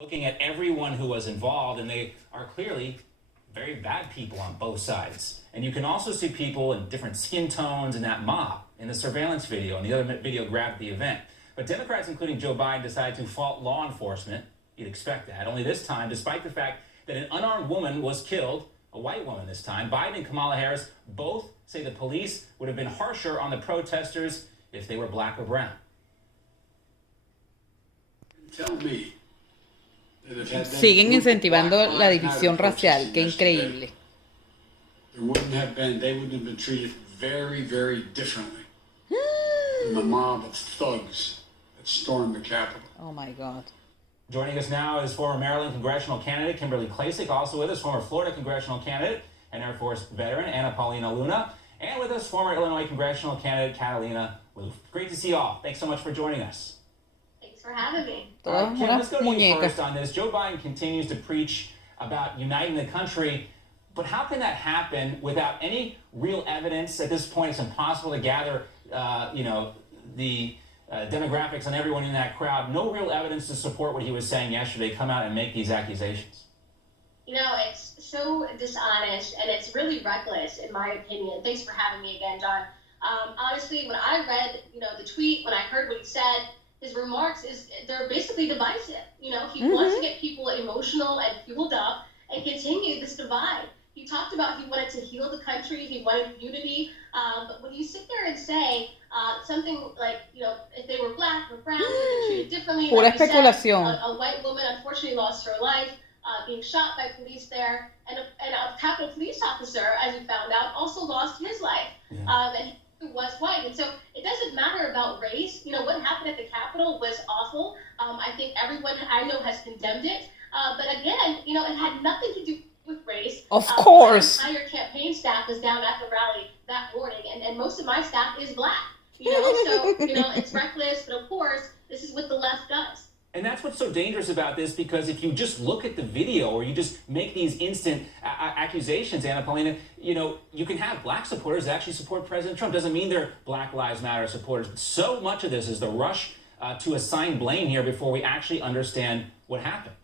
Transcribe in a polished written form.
looking at everyone who was involved, and they are clearly very bad people on both sides. And you can also see people in different skin tones in that mob, in the surveillance video, and the other video grabbed at the event. But Democrats, including Joe Biden, decided to fault law enforcement. You'd expect that. Only this time, despite the fact that an unarmed woman was killed, a white woman this time, Biden and Kamala Harris both say the police would have been harsher on the protesters if they were black or brown. Tell me. Siguen incentivando la división racial, qué increíble. They wouldn't have been treated very, very differently than the mob of thugs that stormed the Capitol. Oh my God. Joining us now is former Maryland congressional candidate Kimberly Klacik, also with us former Florida congressional candidate and Air Force veteran Anna Paulina Luna, and with us former Illinois congressional candidate Catalina Wolf. Great to see you all. Thanks so much for joining us. For having me. Kim, let's go to you first on this. Joe Biden continues to preach about uniting the country, but how can that happen without any real evidence? At this point, it's impossible to gather, the demographics on everyone in that crowd. No real evidence to support what he was saying yesterday. Come out and make these accusations. You know, it's so dishonest and it's really reckless, in my opinion. Thanks for having me again, John. Honestly, when I read, the tweet, when I heard what he said, his remarks they're basically divisive. He wants to get people emotional and fueled up and continue this divide. He talked about he wanted to heal the country, he wanted unity, but when you sit there and say something like, if they were black or brown, they were treated differently. Pura like especulación. A white woman unfortunately lost her life being shot by police there, and a Capitol police officer, as we found out, also lost his life. Yeah. And he was white. And so it doesn't matter about race. What happened at the Capitol was awful. I think everyone I know has condemned it. But again, it had nothing to do with race. Of course. My entire campaign staff was down at the rally that morning, and most of my staff is black. So it's reckless, but of course, this is what the left does. And that's what's so dangerous about this, because if you just look at the video or you just make these instant accusations, Anna Paulina, you can have black supporters that actually support President Trump. Doesn't mean they're Black Lives Matter supporters. But so much of this is the rush to assign blame here before we actually understand what happened.